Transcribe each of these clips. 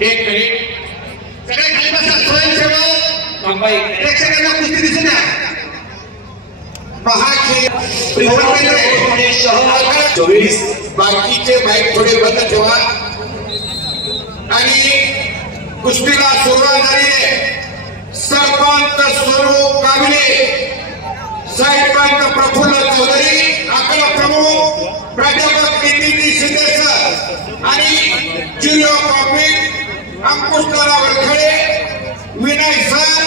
एक मिनिट सगळे खाली बसा. स्वयंसेवक थांबाई प्रेक्षकांना कुस्ती दिसू द्या. बाकीचे बाईक थोडे बंद ठेवा आणि कुस्तीला सुरुवात झाली आहे. सरपंच स्वरूप काबिले, सरपंच प्रफुल्ल चौधरी, अकरा प्रमुख प्राध्यापक नितीन शिंदे सर आणि जिल्हा कॉपी अंकुश वरखडे, विनय सर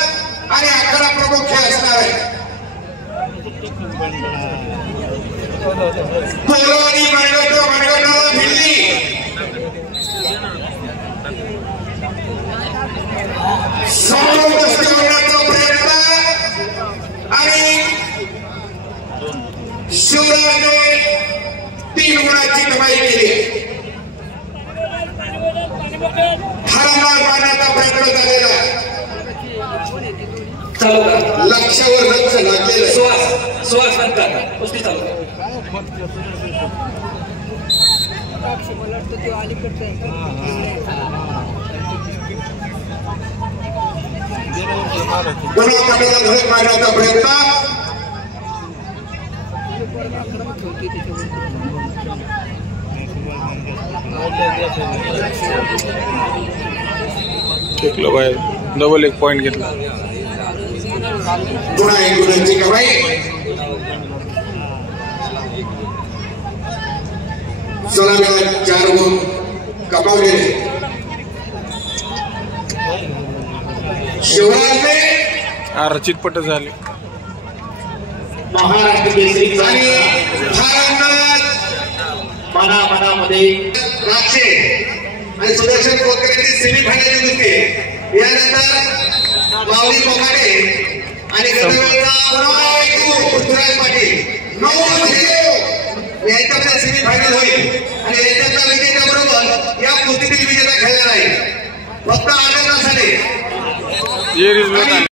आणि अकरा प्रमुख हे असणार आहे. पोलोनी मनगटाला भिल्ली समोर बसवण्याचा प्रयत्न आणि शिवराजने 3 गुणाची कमाई केली. हरणार मारण्याचा प्रयत्न झालेला लक्षावर लक्ष लागलेलं. सुहास नंतर कुस्ती चालू. पुन्हा पाठीला धडक मारण्याचा प्रयत्न. टिकलो भाई डबल 1 पॉइंट घेतला. पुन्हा 1 गुणांची कमाई. सोलाला 4 गुण कमावलेले. शिवराजने चिटपट झाले. महाराष्ट्र केसरी आणि मनामध्ये राक्षे आणि सुदर्शन कोतकरेंची सेमीफायनल कुस्ती. यानंतर बावली कोकाटे आणि पृथ्वीराज पाटील 9-0 यांच्यामध्ये सेमीफायनल होईल आणि यांच्याच्या विजेत्याबरोबर या कुस्तीतील विजेता खेळणार आहे. फक्त आनंद झाले.